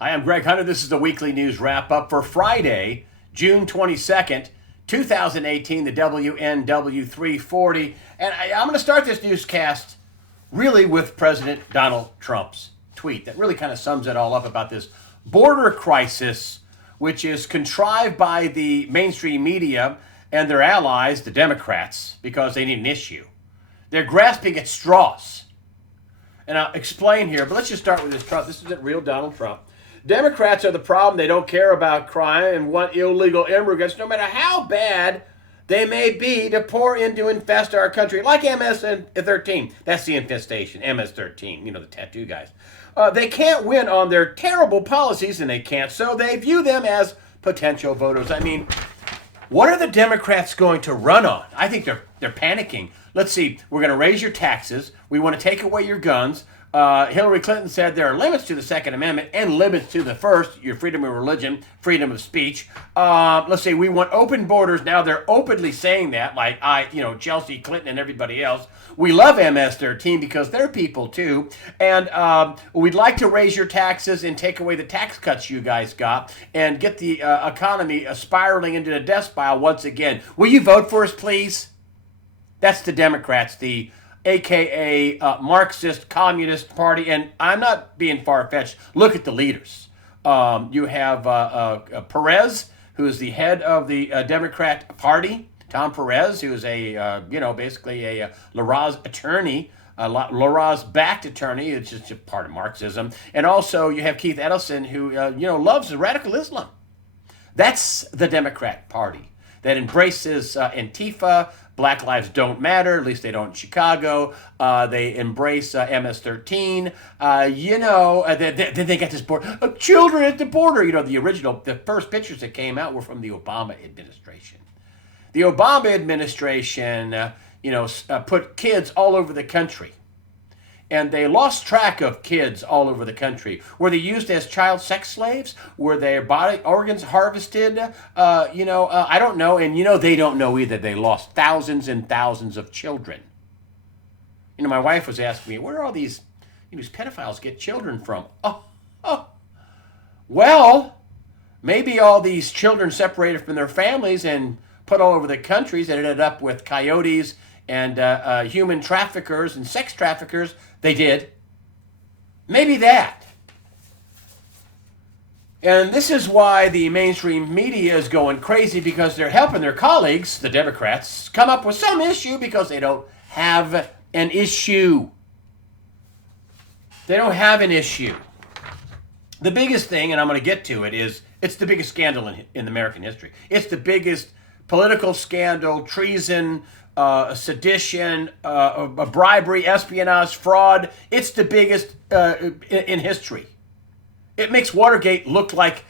Hi, I'm Greg Hunter. This is the weekly news wrap up for Friday, June 22nd, 2018, the WNW 340. And I'm going to start this newscast really with President Donald Trump's tweet that really kind of sums it all up about this border crisis, which is contrived by the mainstream media and their allies, the Democrats, because they need an issue. They're grasping at straws. And I'll explain here, but let's just start with this Trump. This isn't real Donald Trump. Democrats are the problem. They don't care about crime and want illegal immigrants, no matter how bad they may be, to pour in to infest our country, like MS-13. That's the infestation, MS-13, the tattoo guys. They can't win on their terrible policies, and they can't, so they view them as potential voters. I mean, what are the Democrats going to run on? I think they're panicking. Let's see, we're going to raise your taxes. We want to take away your guns. Hillary Clinton said there are limits to the Second Amendment and limits to the First, your freedom of religion, freedom of speech. Let's see, we want open borders. Now they're openly saying that, like Chelsea Clinton and everybody else. We love MS-13 because they're people too. And we'd like to raise your taxes and take away the tax cuts you guys got and get the economy spiraling into the death spiral once again. Will you vote for us, please? That's the Democrats, the AKA Marxist Communist Party. And I'm not being far-fetched. Look at the leaders. You have Perez, who is the head of the Democrat Party. Tom Perez, who is basically a LaRaz attorney, LaRaz-backed attorney. It's just a part of Marxism. And also you have Keith Ellison, who, loves radical Islam. That's the Democrat Party that embraces Antifa. Black lives don't matter, at least they don't in Chicago. They embrace MS-13. Then they got this border. Children at the border. The first pictures that came out were from the Obama administration. The Obama administration, put kids all over the country. And they lost track of kids all over the country. Were they used as child sex slaves? Were their body organs harvested? I don't know. And they don't know either. They lost thousands and thousands of children. My wife was asking me, where are all these pedophiles get children from? Well, maybe all these children separated from their families and put all over the countries and ended up with coyotes and human traffickers and sex traffickers. They did. Maybe that. And this is why the mainstream media is going crazy, because they're helping their colleagues, the Democrats, come up with some issue because they don't have an issue. They don't have an issue. The biggest thing, and I'm going to get to it, is it's the biggest scandal in American history. It's the biggest political scandal, treason, sedition, bribery, espionage, fraud. It's the biggest in history. It makes Watergate look like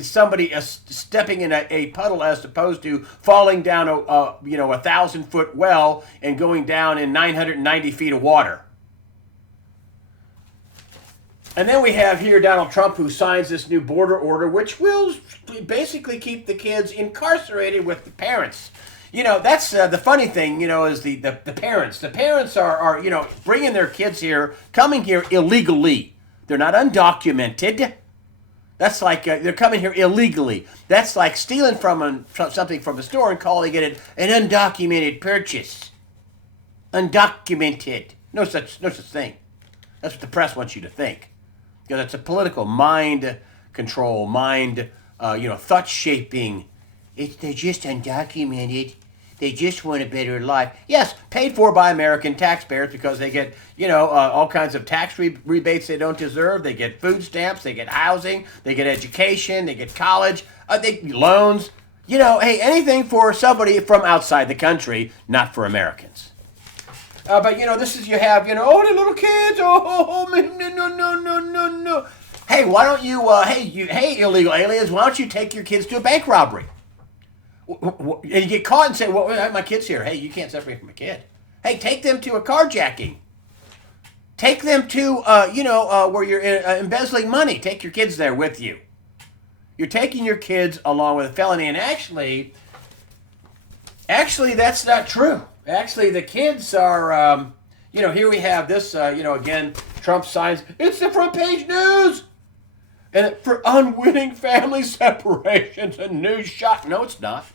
somebody stepping in a puddle as opposed to falling down a 1,000-foot well and going down in 990 feet of water. And then we have here Donald Trump, who signs this new border order, which will basically keep the kids incarcerated with the parents. That's the funny thing, is the parents. The parents are bringing their kids here, coming here illegally. They're not undocumented. That's like they're coming here illegally. That's like stealing something from a store and calling it an undocumented purchase. Undocumented. No such thing. That's what the press wants you to think. Because it's a political mind control, thought shaping. They're just undocumented. They just want a better life. Yes, paid for by American taxpayers because they get, all kinds of tax rebates they don't deserve. They get food stamps. They get housing. They get education. They get college. They get loans. Anything for somebody from outside the country, not for Americans. But this is, you have, the little kids. No. Hey, why don't you, hey, illegal aliens, why don't you take your kids to a bank robbery? And you get caught and say, well, I have my kids here. Hey, you can't separate from a kid. Hey, take them to a carjacking. Take them to, where you're embezzling money. Take your kids there with you. You're taking your kids along with a felony. And actually, that's not true. Actually, the kids are, here we have this, again, Trump signs. It's the front page news. And for unwitting family separations, a new shock. No, it's not.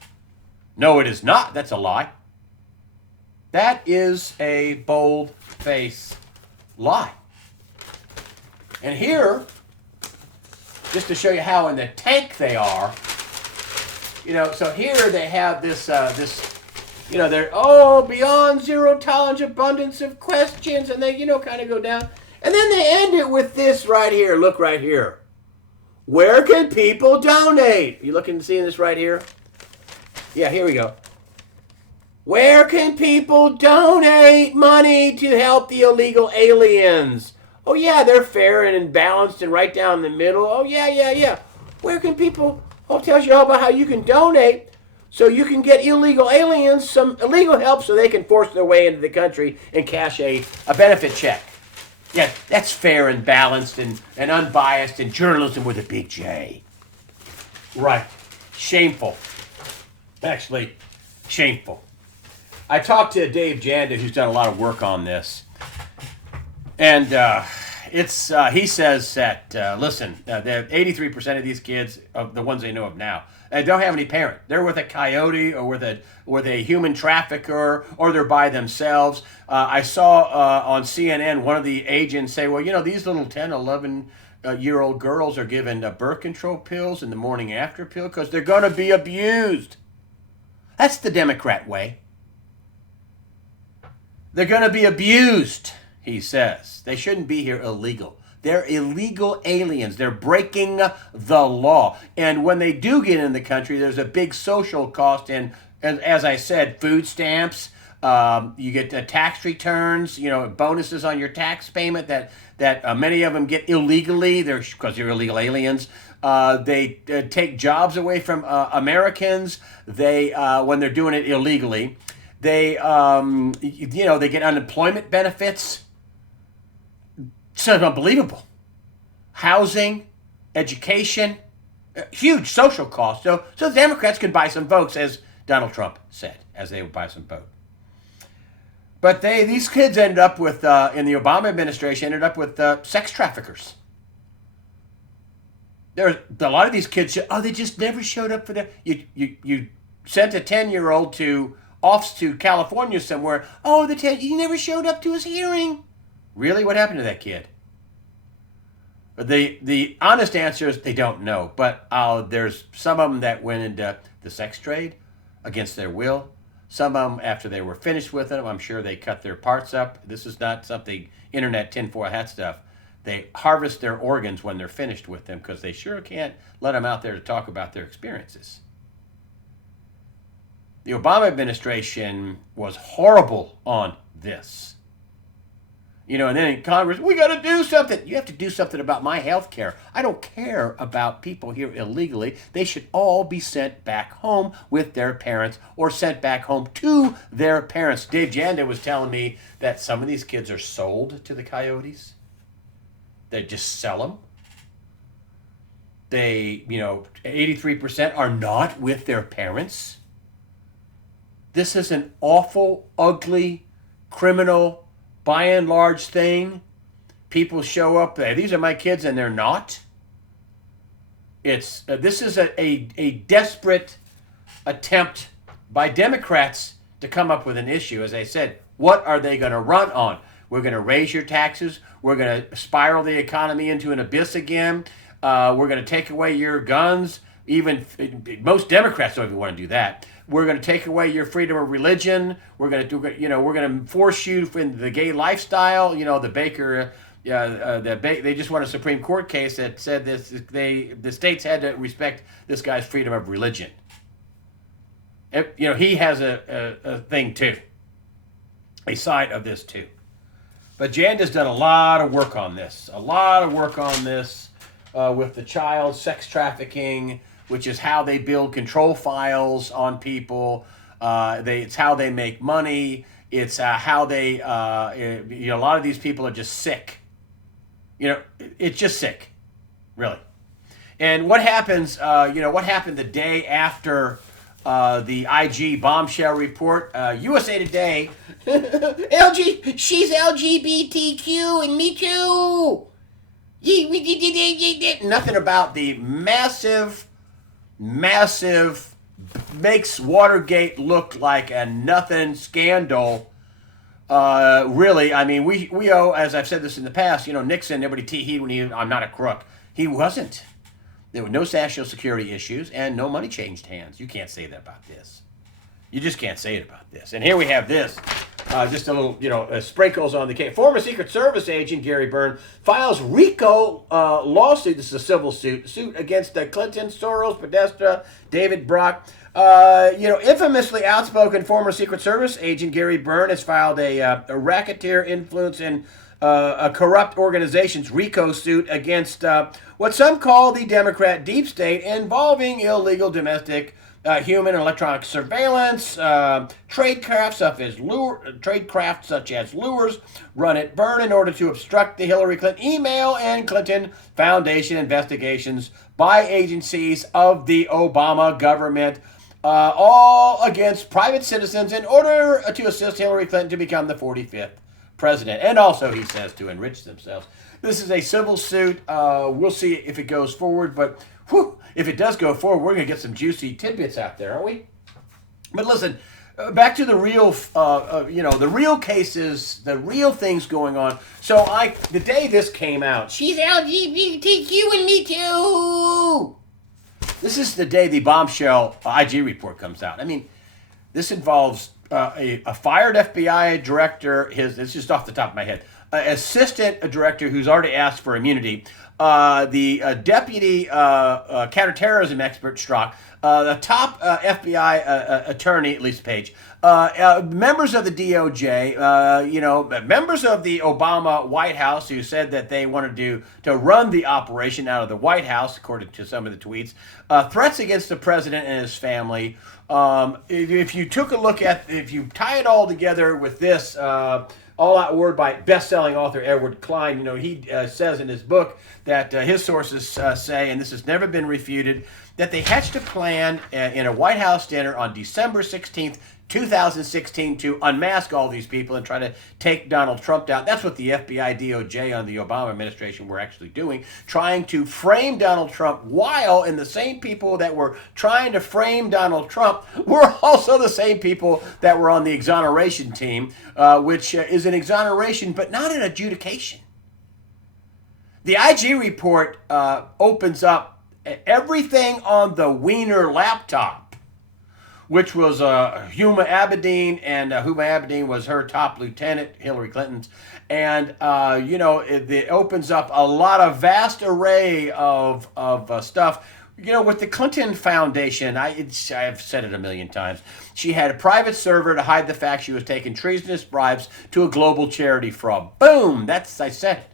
No, it is not. That's a lie. That is a bold-faced lie. And here, just to show you how in the tank they are, so here they have this, they're, beyond zero tolerance, abundance of questions, and they, kind of go down. And then they end it with this right here. Look right here. Where can people donate? You looking to see this right here? Yeah, here we go. Where can people donate money to help the illegal aliens? Oh, yeah, they're fair and balanced and right down the middle. Oh, yeah. Where can people... Oh, it tells you all about how you can donate so you can get illegal aliens some illegal help so they can force their way into the country and cash a benefit check. Yeah, that's fair and balanced and unbiased and journalism with a big J. Right. Shameful. Actually, shameful. I talked to Dave Janda, who's done a lot of work on this. And he says that, listen, 83% of these kids, of the ones they know of now, don't have any parent. They're with a coyote or with a human trafficker, or they're by themselves. I saw on CNN one of the agents say, well, these little 10, 11-year-old girls are given birth control pills and the morning after pill because they're going to be abused. That's the Democrat way. They're going to be abused, he says. They shouldn't be here illegal. They're illegal aliens. They're breaking the law. And when they do get in the country, there's a big social cost in, as I said, food stamps. You get tax returns, bonuses on your tax payment that many of them get illegally. Because they're illegal aliens. They take jobs away from Americans. They when they're doing it illegally. They they get unemployment benefits. It's unbelievable. Housing, education, huge social costs. So the Democrats can buy some votes, as Donald Trump said, as they would buy some vote. But these kids ended up with, in the Obama administration, ended up with sex traffickers. There, a lot of these kids, they just never showed up for their. You sent a 10-year-old off to California somewhere. Oh, he never showed up to his hearing. Really? What happened to that kid? The honest answer is they don't know. But there's some of them that went into the sex trade against their will. Some of them, after they were finished with them, I'm sure they cut their parts up. This is not something internet tinfoil hat stuff. They harvest their organs when they're finished with them because they sure can't let them out there to talk about their experiences. The Obama administration was horrible on this. And then in Congress, we got to do something. You have to do something about my health care. I don't care about people here illegally. They should all be sent back home with their parents or sent back home to their parents. Dave Janda was telling me that some of these kids are sold to the coyotes. They just sell them. They, 83% are not with their parents. This is an awful, ugly, criminal, by and large thing. People show up, these are my kids, and they're not. This is a desperate attempt by Democrats to come up with an issue. As I said, what are they going to run on? We're going to raise your taxes. We're going to spiral the economy into an abyss again. We're going to take away your guns. Even most Democrats don't even want to do that. We're going to take away your freedom of religion. We're going to we're going to force you into the gay lifestyle. The Baker, they just won a Supreme Court case that said the states had to respect this guy's freedom of religion. He has a thing too, a side of this too. But Janda's done a lot of work on this, with the child sex trafficking, which is how they build control files on people. It's how they make money. It's how they, a lot of these people are just sick. It's just sick, really. And what happens, what happened the day after the IG bombshell report? USA Today, she's LGBTQ and me too. nothing about the massive, makes Watergate look like a nothing scandal. Really, I mean, we owe, as I've said this in the past, Nixon, everybody he when I'm not a crook. He wasn't. There were no national security issues and no money changed hands. You can't say that about this. You just can't say it about this. And here we have this. Just a little, sprinkles on the cake. Former Secret Service agent Gary Byrne files RICO lawsuit. This is a civil suit against Clinton, Soros, Podesta, David Brock. Infamously outspoken former Secret Service agent Gary Byrne has filed a racketeer influence in a corrupt organization's RICO suit against what some call the Democrat deep state, involving illegal domestic human and electronic surveillance, tradecraft such as lures run at Byrne in order to obstruct the Hillary Clinton email and Clinton Foundation investigations by agencies of the Obama government, all against private citizens in order to assist Hillary Clinton to become the 45th president. And also, he says, to enrich themselves. This is a civil suit. We'll see if it goes forward, but if it does go forward, we're going to get some juicy tidbits out there, aren't we? But listen, back to the real, the real cases, the real things going on. So the day this came out, she's LGBTQ and me too. This is the day the bombshell IG report comes out. I mean, this involves a fired FBI director. This is just off the top of my head. Assistant director who's already asked for immunity. The deputy counterterrorism expert Strzok, the top FBI attorney, at least Page, members of the DOJ, members of the Obama White House who said that they wanted to run the operation out of the White House, according to some of the tweets, threats against the president and his family. If you tie it all together with this, All Out Word by best-selling author Edward Klein. He says in his book that his sources say, and this has never been refuted, that they hatched a plan in a White House dinner on December 16th, 2016 to unmask all these people and try to take Donald Trump down. That's what the FBI, DOJ, and the Obama administration were actually doing, trying to frame Donald Trump, while the same people that were trying to frame Donald Trump were also the same people that were on the exoneration team, which is an exoneration but not an adjudication. The IG report opens up everything on the Wiener laptop, which was Huma Abedin, and Huma Abedin was her top lieutenant, Hillary Clinton's. And, it opens up a lot of vast array of stuff. With the Clinton Foundation, I've said it a million times, she had a private server to hide the fact she was taking treasonous bribes to a global charity fraud. Boom! I said it.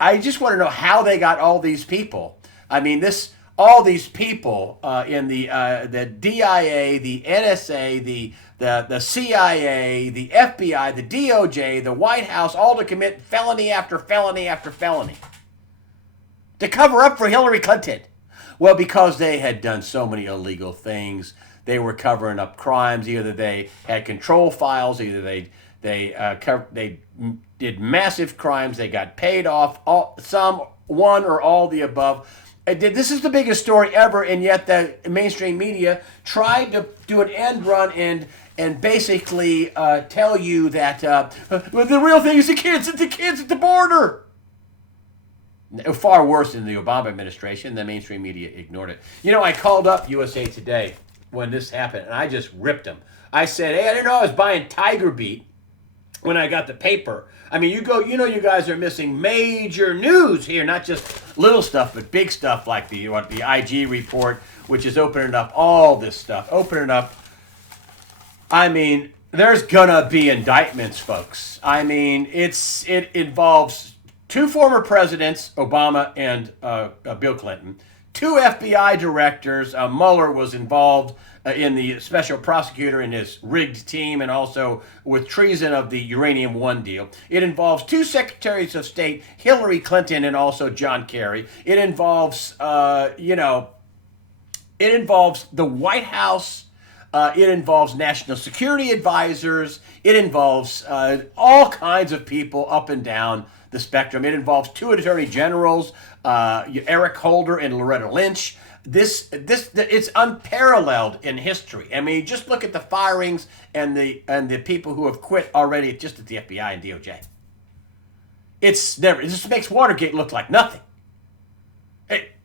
I just want to know how they got all these people. I mean, all these people in the DIA, the NSA, the CIA, the FBI, the DOJ, the White House, all to commit felony after felony after felony to cover up for Hillary Clinton. Well, because they had done so many illegal things, they were covering up crimes. Either they had control files, either they did massive crimes, they got paid off, one or all the above. This is the biggest story ever, and yet the mainstream media tried to do an end run and basically tell you that the real thing is the kids at the border. Far worse than the Obama administration. The mainstream media ignored it. I called up USA Today when this happened, and I just ripped them. I said, hey, I didn't know I was buying Tiger Beat when I got the paper. I mean, you you guys are missing major news here, not just little stuff, but big stuff like the IG report, which is opening up all this stuff. Opening up, I mean, there's gonna be indictments, folks. I mean, it involves two former presidents, Obama and Bill Clinton, two FBI directors. Mueller was involved in the special prosecutor and his rigged team, and also with treason of the Uranium One deal. It involves two secretaries of state, Hillary Clinton and also John Kerry. It involves, it involves the White House It involves national security advisors. It involves all kinds of people up and down the spectrum. It involves two attorney generals, Eric Holder and Loretta Lynch. It's unparalleled in history. I mean, just look at the firings and the people who have quit already just at the FBI and DOJ. It just makes Watergate look like nothing.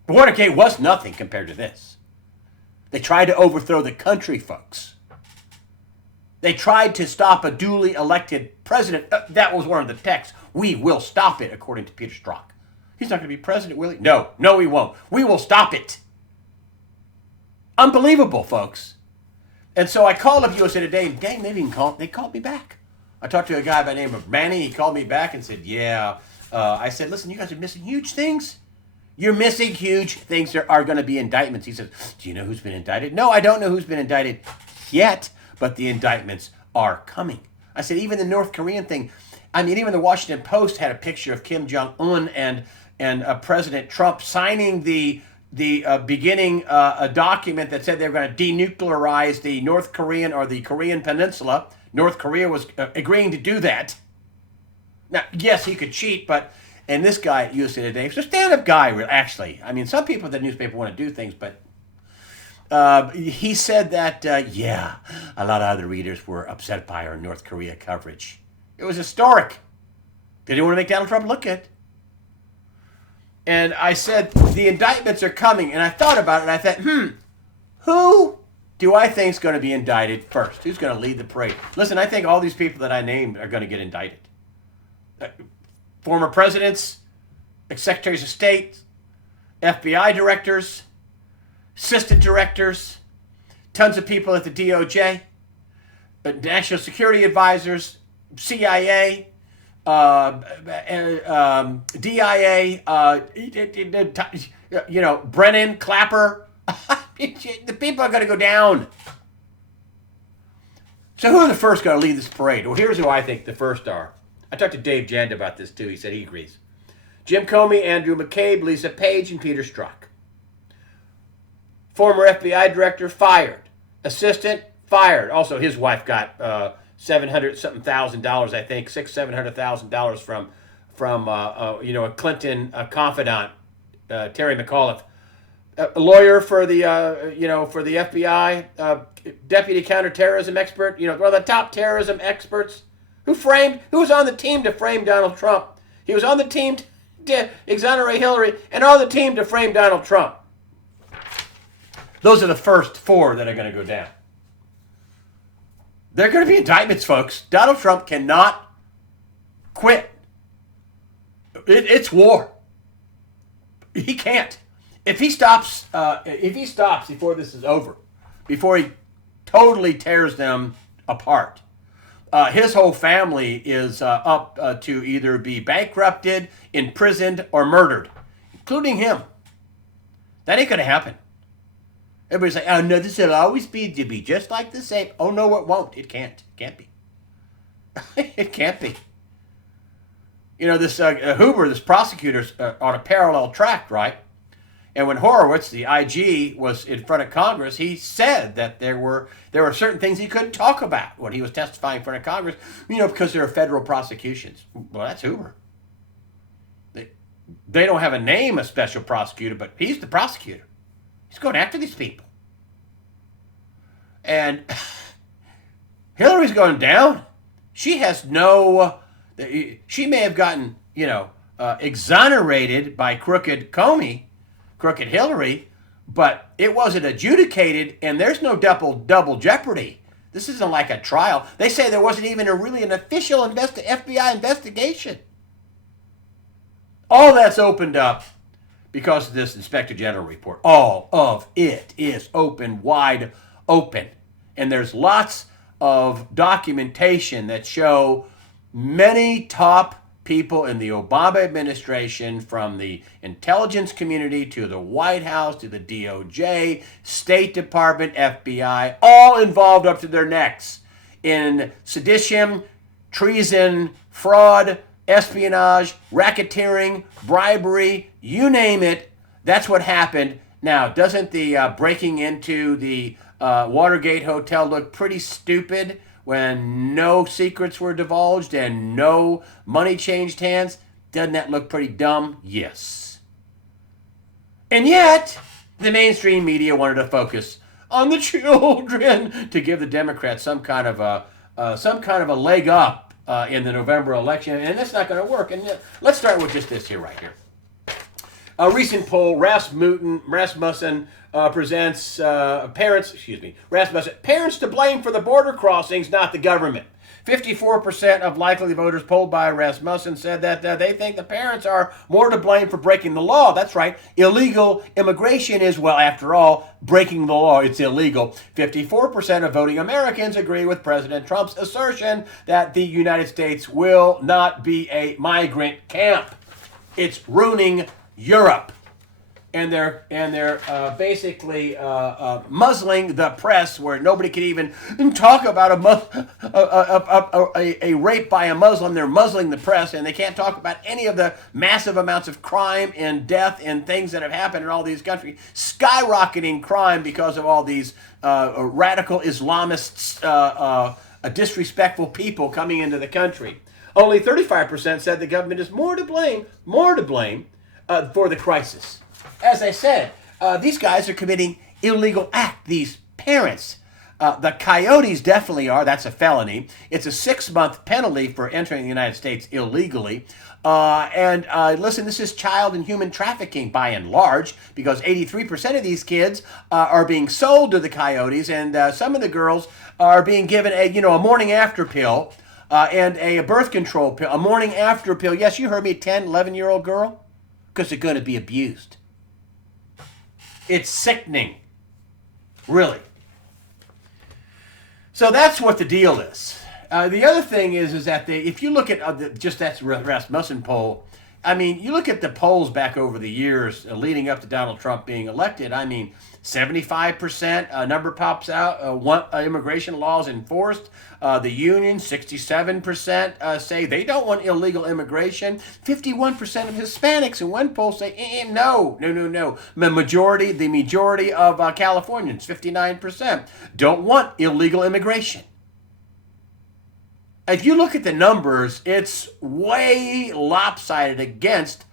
Watergate was nothing compared to this. They tried to overthrow the country, folks. They tried to stop a duly elected president. That was one of the texts. We will stop it, according to Peter Strzok. He's not going to be president, will he? No, he won't. We will stop it. Unbelievable, folks. And so I called up USA Today, and dang, they called me back. I talked to a guy by the name of Manny. He called me back and said, yeah. I said, listen, you guys are missing huge things. You're missing huge things. There are going to be indictments. He says, do you know who's been indicted? No, I don't know who's been indicted yet, but the indictments are coming. I said, even the North Korean thing, I mean, even the Washington Post had a picture of Kim Jong-un and President Trump signing the beginning a document that said they were going to denuclearize the North Korean or the Korean Peninsula. North Korea was agreeing to do that. Now, yes, he could cheat, but, and this guy at USA Today, he's a stand-up guy, actually. I mean, some people at the newspaper want to do things, but he said that, yeah, a lot of other readers were upset by our North Korea coverage. It was historic. They didn't want to make Donald Trump look good. And I said, the indictments are coming. And I thought about it, and I thought, who do I think is going to be indicted first? Who's going to lead the parade? Listen, I think all these people that I named are going to get indicted. Former presidents, secretaries of state, FBI directors, assistant directors, tons of people at the DOJ, national security advisors, CIA, DIA, Brennan, Clapper. The people are going to go down. So who are the first going to lead this parade? Well, here's who I think the first are. I talked to Dave Janda about this too. He said he agrees. Jim Comey, Andrew McCabe, Lisa Page, and Peter Strzok. Former FBI director fired. Assistant fired. Also, his wife got $700,000, I think, $700,000 from a Clinton confidant, Terry McAuliffe, a lawyer for the FBI, deputy counterterrorism expert, one of the top terrorism experts, who was on the team to frame Donald Trump. He was on the team to exonerate Hillary, and on the team to frame Donald Trump. Those are the first four that are going to go down. They're going to be indictments, folks. Donald Trump cannot quit. It's war. He can't. If he stops before this is over, before he totally tears them apart, his whole family is up to either be bankrupted, imprisoned, or murdered, including him. That ain't going to happen. Everybody's like, oh, no, this will always be just like the same. Oh, no, it won't. It can't. It can't be. It can't be. This Huber, this prosecutor's on a parallel track, right? And when Horowitz, the IG, was in front of Congress, he said that there were certain things he couldn't talk about when he was testifying in front of Congress, because there are federal prosecutions. Well, that's Huber. They don't have a name, a special prosecutor, but he's the prosecutor. He's going after these people. And Hillary's going down. She has she may have gotten, exonerated by crooked Comey, crooked Hillary, but it wasn't adjudicated, and there's no double jeopardy. This isn't like a trial. They say there wasn't even an official FBI investigation. All that's opened up because of this Inspector General report. All of it is wide open. And there's lots of documentation that show many top people in the Obama administration, from the intelligence community to the White House to the DOJ, State Department, FBI, all involved up to their necks in sedition, treason, fraud, espionage, racketeering, bribery, you name it. That's what happened Now, doesn't the breaking into the Watergate Hotel look pretty stupid when no secrets were divulged and no money changed hands? Doesn't that look pretty dumb? Yes. And yet, the mainstream media wanted to focus on the children to give the Democrats some kind of a leg up in the November election, and that's not going to work. And let's start with just this here, right here. A recent poll, Rasmussen presents parents to blame for the border crossings, not the government. 54% of likely voters polled by Rasmussen said that they think the parents are more to blame for breaking the law. That's right. Illegal immigration is, well, after all, breaking the law. It's illegal. 54% of voting Americans agree with President Trump's assertion that the United States will not be a migrant camp. It's ruining Europe. And they're basically muzzling the press, where nobody can even talk about a rape by a Muslim. They're muzzling the press, and they can't talk about any of the massive amounts of crime and death and things that have happened in all these countries. Skyrocketing crime because of all these radical Islamists, disrespectful people coming into the country. Only 35% said the government is more to blame for the crisis. As I said, these guys are committing illegal act, these parents. The coyotes definitely are. That's a felony. It's a 6-month penalty for entering the United States illegally. Listen, this is child and human trafficking by and large, because 83% of these kids are being sold to the coyotes, and some of the girls are being given a morning after pill and a birth control pill, a morning after pill. Yes, you heard me, 10, 11-year-old girl, because they're going to be abused. It's sickening, really. So that's what the deal is. The other thing is that if you look at just that Rasmussen poll, I mean, you look at the polls back over the years leading up to Donald Trump being elected. I mean, 75% number pops out, want immigration laws enforced. The union, 67% say they don't want illegal immigration. 51% of Hispanics in one poll say, no. The majority of Californians, 59%, don't want illegal immigration. If you look at the numbers, it's way lopsided against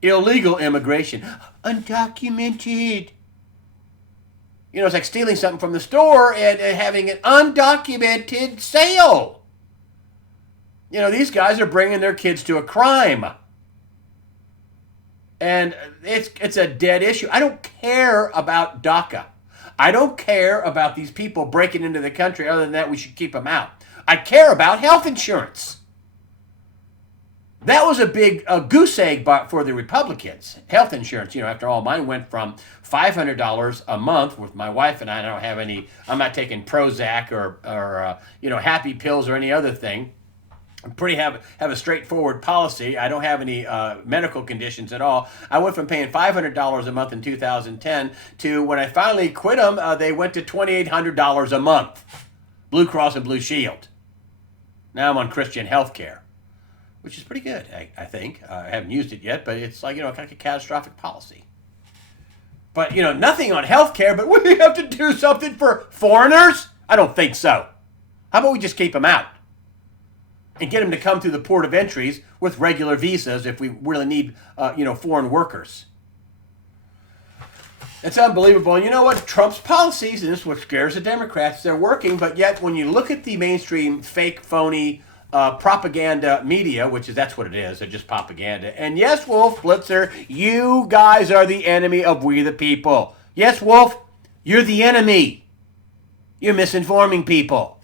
illegal immigration. Undocumented. It's like stealing something from the store and having an undocumented sale. These guys are bringing their kids to a crime. And it's a dead issue. I don't care about DACA. I don't care about these people breaking into the country. Other than that, we should keep them out. I care about health insurance. That was a big goose egg for the Republicans. Health insurance, after all, mine went from $500 a month with my wife and I. Don't have any. I'm not taking Prozac or Happy Pills or any other thing. I have a straightforward policy. I don't have any medical conditions at all. I went from paying $500 a month in 2010 to, when I finally quit them, they went to $2,800 a month. Blue Cross and Blue Shield. Now I'm on Christian health care, which is pretty good, I think. I haven't used it yet, but it's like, kind of a catastrophic policy. But, nothing on health care, but we have to do something for foreigners? I don't think so. How about we just keep them out and get them to come through the port of entries with regular visas if we really need, foreign workers? It's unbelievable. And you know what? Trump's policies, and this is what scares the Democrats, they're working, but yet when you look at the mainstream fake, phony propaganda media, that's what it is, they're just propaganda. And yes, Wolf Blitzer, you guys are the enemy of we the people. Yes, Wolf, you're the enemy. You're misinforming people.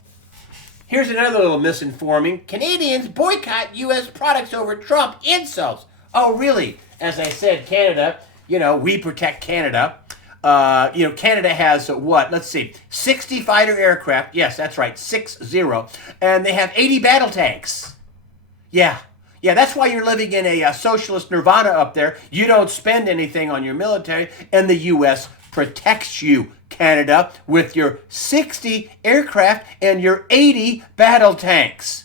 Here's another little misinforming. Canadians boycott U.S. products over Trump. Insults. Oh, really? As I said, Canada, we protect Canada. Canada has what? Let's see, 60 fighter aircraft. Yes, that's right, 60. And they have 80 battle tanks. Yeah, that's why you're living in a socialist nirvana up there. You don't spend anything on your military, and the U.S. protects you, Canada, with your 60 aircraft and your 80 battle tanks.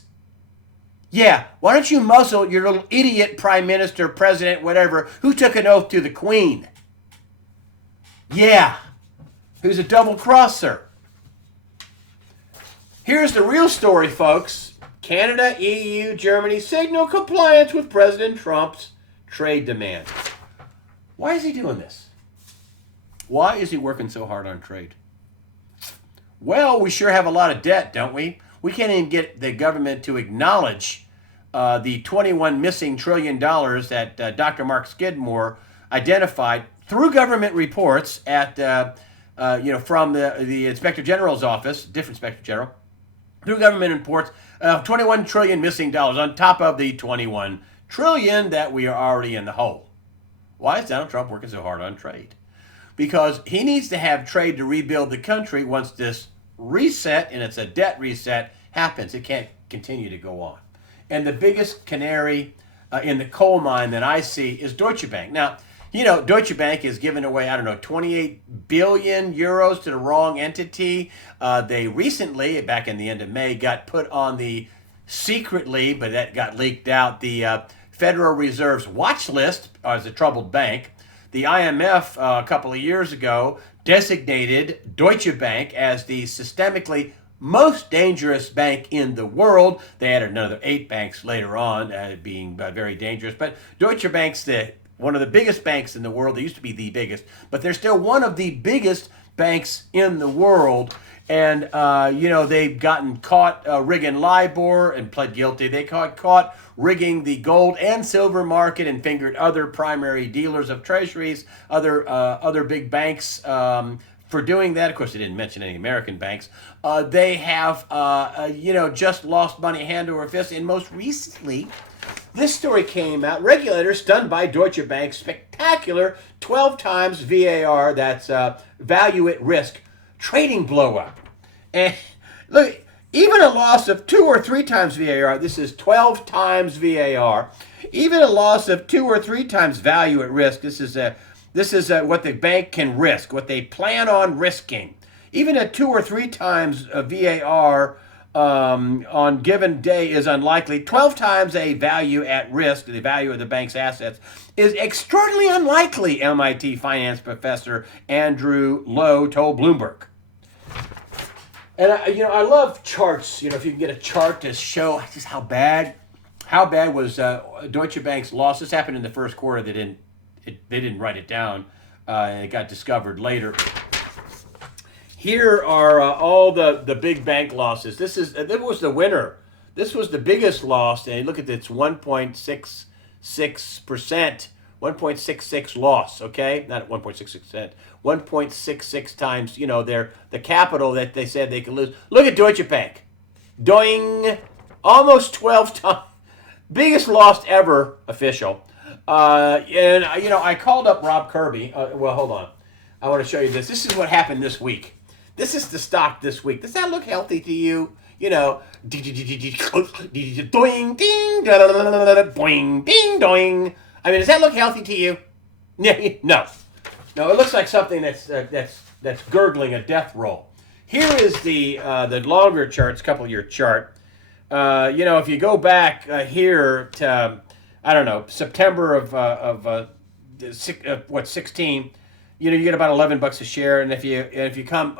Yeah, why don't you muzzle your little idiot prime minister, president, whatever, who took an oath to the Queen? Yeah, who's a double crosser. Here's the real story, folks. Canada, EU, Germany signal compliance with President Trump's trade demands. Why is he doing this? Why is he working so hard on trade? Well, we sure have a lot of debt, don't we? We can't even get the government to acknowledge the $21 missing trillion that Dr. Mark Skidmore identified through government reports at, from the Inspector General's office, different Inspector General, through government reports, 21 trillion missing dollars on top of the 21 trillion that we are already in the hole. Why is Donald Trump working so hard on trade? Because he needs to have trade to rebuild the country once this reset, and it's a debt reset, happens. It can't continue to go on. And the biggest canary in the coal mine that I see is Deutsche Bank. Now, you know, Deutsche Bank is giving away, 28 billion euros to the wrong entity. They recently, back in the end of May, got put on the secretly, but that got leaked out, the Federal Reserve's watch list as a troubled bank. The IMF a couple of years ago designated Deutsche Bank as the systemically most dangerous bank in the world. They added another 8 banks later on being very dangerous. But Deutsche Bank's one of the biggest banks in the world. They used to be the biggest, but they're still one of the biggest banks in the world. And, they've gotten caught rigging LIBOR and pled guilty. They caught rigging the gold and silver market and fingered other primary dealers of treasuries, other big banks for doing that. Of course, they didn't mention any American banks. They have, just lost money hand over fist. And most recently, this story came out. Regulators stunned by Deutsche Bank's spectacular 12 times VAR, that's value at risk, trading blow up. And look, even a loss of 2 or 3 times VAR, this is 12 times VAR, even a loss of 2 or 3 times value at risk, this is what the bank can risk, what they plan on risking. Even a 2 or 3 times VAR on given day is unlikely. 12 times a value at risk, the value of the bank's assets, is extraordinarily unlikely, MIT finance professor Andrew Lo told Bloomberg. And I love charts. If you can get a chart to show just how bad was Deutsche Bank's loss. This happened in the first quarter. They didn't write it down. It got discovered later. Here are all the big bank losses. This was the winner. This was the biggest loss. And look at this, 1.66%. 1.66 loss, okay? Not 1.66%. 1.66 times, the capital that they said they could lose. Look at Deutsche Bank. Doing almost 12 times. Biggest loss ever, official. I called up Rob Kirby. Hold on. I want to show you this. This is what happened this week. This is the stock this week. Does that look healthy to you? Doing, ding, boing, ding, doing. Does that look healthy to you? No. No, it looks like something that's gurgling a death roll. Here is the longer charts, couple-year chart. If you go back here to September of 16. You get about $11 a share, and if you come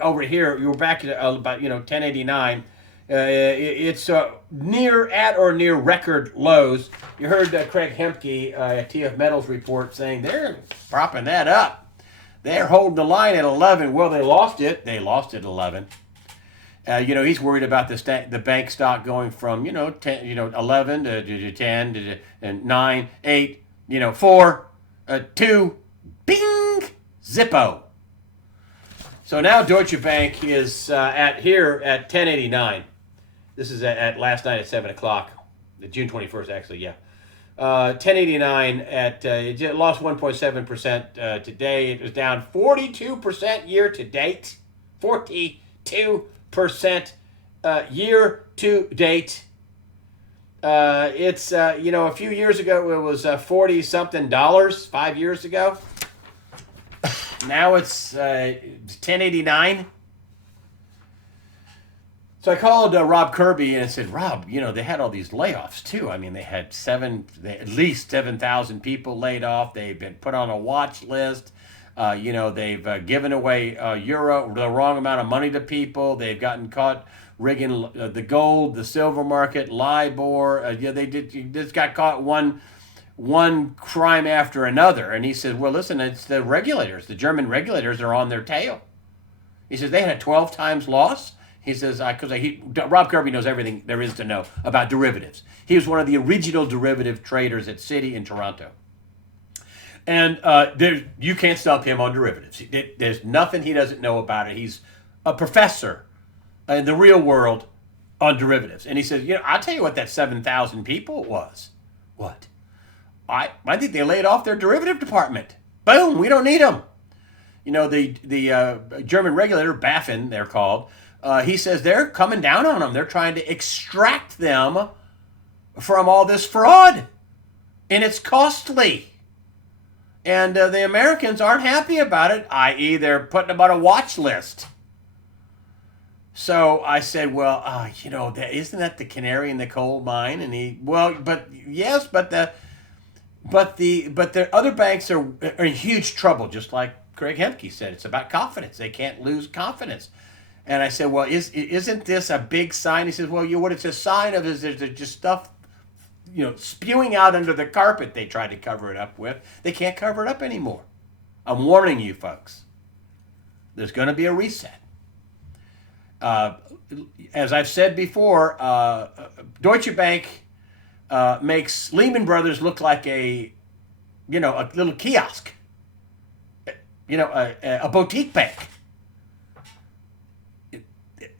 over here, you were back at about 1089. It's near at or near record lows. You heard Craig Hemke at TF Metals report saying they're propping that up. They're holding the line at 11. Well, they lost it. They lost it 11. He's worried about the bank stock going from 11 to 10 to 9, 8, 4, 2, bing, Zippo. So now Deutsche Bank is at 1089. This is at last night at 7 o'clock, June 21st, actually, yeah. 1089 it lost 1.7% today. It was down 42% year to date. 42% year to date. It's, a few years ago it was $40-something, 5 years ago. Now it's 1089. So I called Rob Kirby and I said, Rob, they had all these layoffs too. They had at least 7,000 people laid off. They've been put on a watch list. They've given away euro, the wrong amount of money to people. They've gotten caught rigging the gold, the silver market, LIBOR. They just got caught one crime after another. And he said, well, listen, it's the regulators. The German regulators are on their tail. He says they had a 12 times loss. He says, Rob Kirby knows everything there is to know about derivatives. He was one of the original derivative traders at Citi in Toronto. And you can't stop him on derivatives. There's nothing he doesn't know about it. He's a professor in the real world on derivatives. And he says, I'll tell you what that 7,000 people was. What? I think they laid off their derivative department. Boom, we don't need them. The German regulator, BaFin, they're called, he says they're coming down on them. They're trying to extract them from all this fraud. And it's costly. And the Americans aren't happy about it, i.e. they're putting them on a watch list. So I said, well, isn't that the canary in the coal mine? And the other banks are in huge trouble, just like Greg Hemke said. It's about confidence. They can't lose confidence. And I said, well, isn't this a big sign? He says, well, what it's a sign of is there's just stuff, spewing out under the carpet they tried to cover it up with. They can't cover it up anymore. I'm warning you, folks. There's going to be a reset. As I've said before, Deutsche Bank makes Lehman Brothers look like a little kiosk, a boutique bank.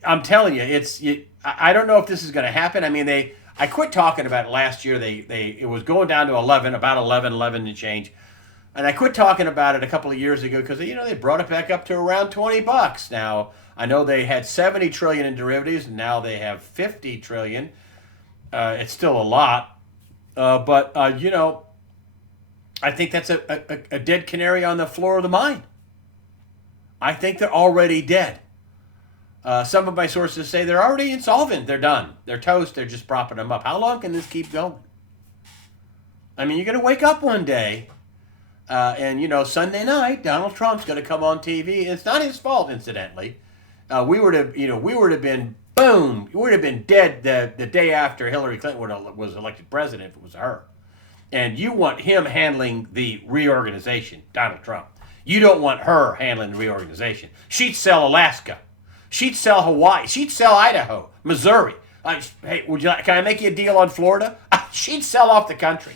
I'm telling you, I don't know if this is going to happen. I mean, I quit talking about it last year. It was going down to 11 and change. And I quit talking about it a couple of years ago because, they brought it back up to around $20. Now, I know they had 70 trillion in derivatives, and now they have 50 trillion. It's still a lot. But I think that's a dead canary on the floor of the mine. I think they're already dead. Some of my sources say they're already insolvent. They're done. They're toast. They're just propping them up. How long can this keep going? I mean, you're going to wake up one day, and Sunday night, Donald Trump's going to come on TV. It's not his fault, incidentally. We would have been boom. We would have been dead the day after Hillary Clinton was elected president if it was her. And you want him handling the reorganization, Donald Trump. You don't want her handling the reorganization. She'd sell Alaska. She'd sell Hawaii. She'd sell Idaho, Missouri. Hey, can I make you a deal on Florida? She'd sell off the country.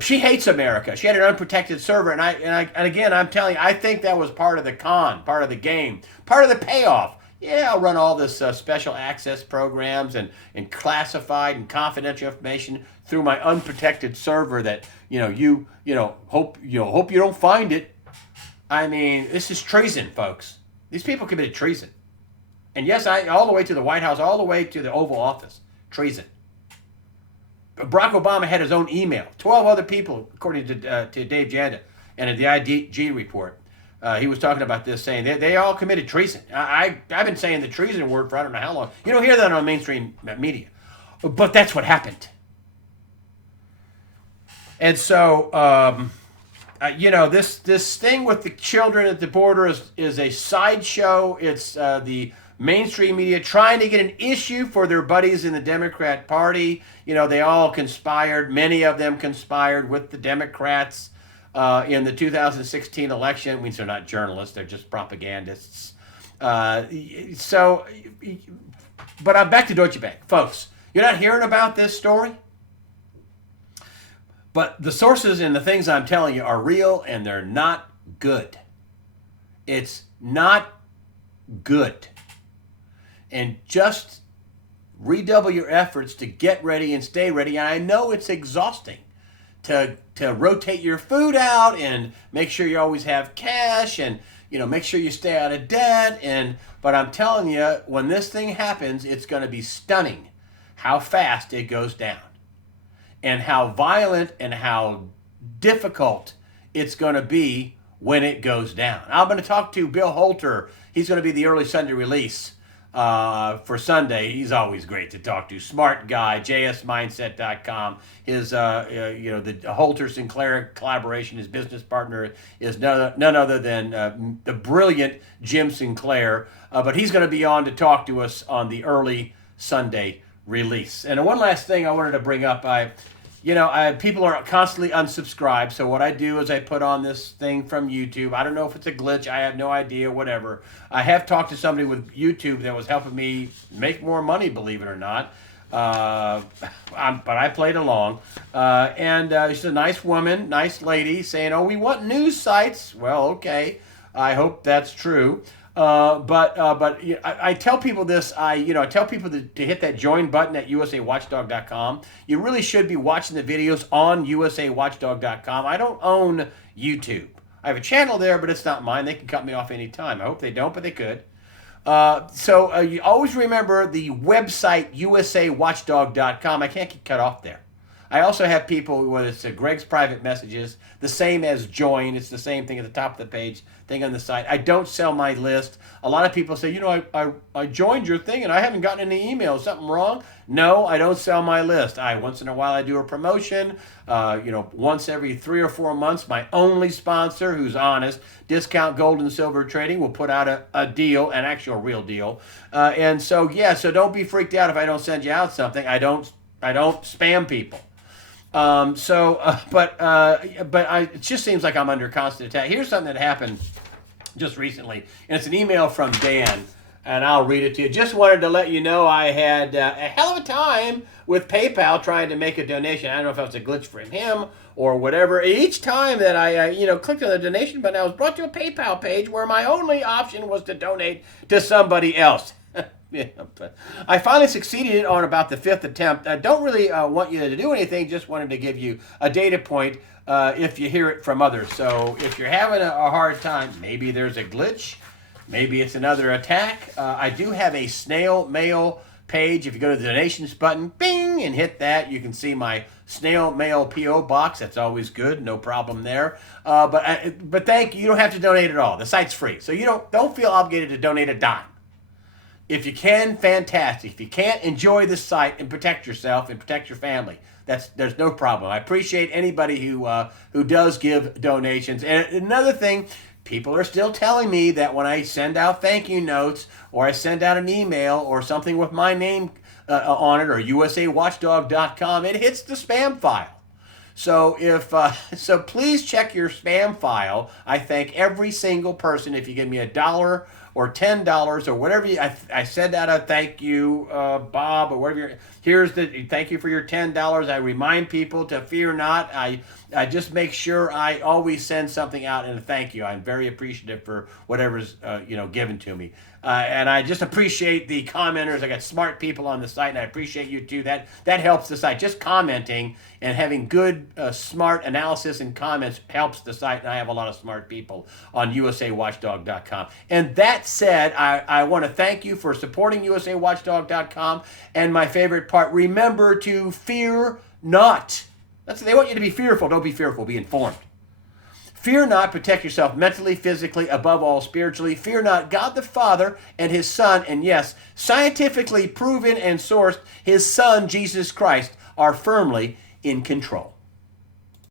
She hates America. She had an unprotected server, and again, I'm telling you, I think that was part of the con, part of the game, part of the payoff. Yeah, I'll run all this special access programs and classified and confidential information through my unprotected server that hope you don't find it. I mean, this is treason, folks. These people committed treason, and yes, all the way to the White House, all the way to the Oval Office, treason. Barack Obama had his own email. 12 other people, according to Dave Janda and the IDG report. He was talking about this, saying they all committed treason. I've been saying the treason word for I don't know how long. You don't hear that on mainstream media. But that's what happened. And so, this thing with the children at the border is a sideshow. It's the mainstream media trying to get an issue for their buddies in the Democrat Party. They all conspired. Many of them conspired with the Democrats in the 2016 election. It means they're not journalists. They're just propagandists. But I'm back to Deutsche Bank. Folks, you're not hearing about this story? But the sources and the things I'm telling you are real, and they're not good. It's not good. And just redouble your efforts to get ready and stay ready. And I know it's exhausting to rotate your food out and make sure you always have cash and make sure you stay out of debt. But I'm telling you, when this thing happens, it's going to be stunning how fast it goes down and how violent and how difficult it's going to be when it goes down. I'm going to talk to Bill Holter. He's going to be the early Sunday release for Sunday. He's always great to talk to. Smart guy, jsmindset.com. His, the Holter Sinclair collaboration, his business partner is none other than the brilliant Jim Sinclair. But he's going to be on to talk to us on the early Sunday release. And one last thing I wanted to bring up, people are constantly unsubscribed. So what I do is I put on this thing from YouTube. I don't know if it's a glitch. I have no idea, whatever. I have talked to somebody with YouTube that was helping me make more money, believe it or not. But I played along. And she's a nice woman, nice lady, saying, oh, we want news sites. Well, okay. I hope that's true. But I tell people this. I tell people to hit that join button at usawatchdog.com. You really should be watching the videos on usawatchdog.com. I don't own YouTube. I have a channel there, but it's not mine. They can cut me off anytime. I hope they don't, but they could. So you always remember the website usawatchdog.com. I can't get cut off there. I also have people, whether it's Greg's private messages, the same as join. It's the same thing at the top of the page, thing on the site. I don't sell my list. A lot of people say, I joined your thing and I haven't gotten any emails. Something wrong? No, I don't sell my list. Once in a while I do a promotion. Once every 3 or 4 months, my only sponsor, who's honest, Discount Gold and Silver Trading, will put out a deal, an actual real deal. So don't be freaked out if I don't send you out something. I don't spam people. It just seems like I'm under constant attack. Here's something that happened just recently, and it's an email from Dan, and I'll read it to you. Just wanted to let you know I had a hell of a time with PayPal trying to make a donation. I don't know if that was a glitch from him or whatever. Each time that I clicked on the donation button, I was brought to a PayPal page where my only option was to donate to somebody else. Yeah, but I finally succeeded on about the 5th attempt. I don't really want you to do anything, just wanted to give you a data point if you hear it from others. So if you're having a hard time, maybe there's a glitch, maybe it's another attack. I do have a snail mail page. If you go to the donations button, bing, and hit that, you can see my snail mail P.O. box. That's always good, no problem there. But thank you. You don't have to donate at all. The site's free, so you don't feel obligated to donate a dime. If you can, fantastic. If you can't, enjoy the site and protect yourself and protect your family. There's no problem. I appreciate anybody who does give donations. And another thing, people are still telling me that when I send out thank you notes or I send out an email or something with my name on it or usawatchdog.com, it hits the spam file. So so please check your spam file. I thank every single person. If you give me $1 or $10 or whatever, I send out a thank you, Bob, or whatever. Here's the thank you for your $10. I remind people to fear not. I just make sure I always send something out and a thank you. I'm very appreciative for whatever's given to me. And I just appreciate the commenters. I got smart people on the site, and I appreciate you too. That helps the site. Just commenting and having good, smart analysis and comments helps the site, and I have a lot of smart people on usawatchdog.com. And that said, I want to thank you for supporting usawatchdog.com. And my favorite part, remember to fear not. They want you to be fearful. Don't be fearful. Be informed. Fear not, protect yourself mentally, physically, above all spiritually. Fear not, God the Father and His Son, and yes, scientifically proven and sourced, His Son, Jesus Christ, are firmly in control.